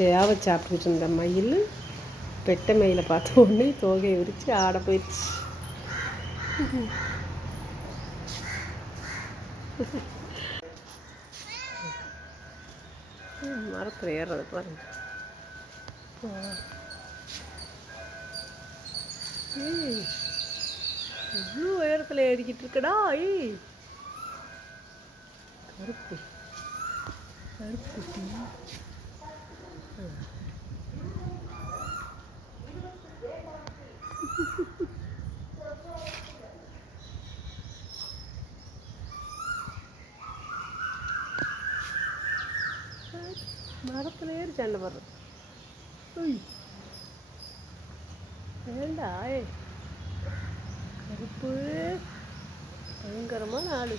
சேவை சாப்பிட்டுக்கிட்டு இருந்த மயில் பெட்டை மயிலை பார்த்த உடனே தோகையை விரித்து ஆட போயிடுச்சு. மரத்தில் ஏறுறது பாருங்க. இவ்வளோ உயரத்தில் ஏறிக்கிட்டு இருக்கடா. கருப்பு கருப்பு மரத்தில் ஏறி சண்டை போடுறது. ஏண்டா கருப்பு பயங்கரமான ஆளு.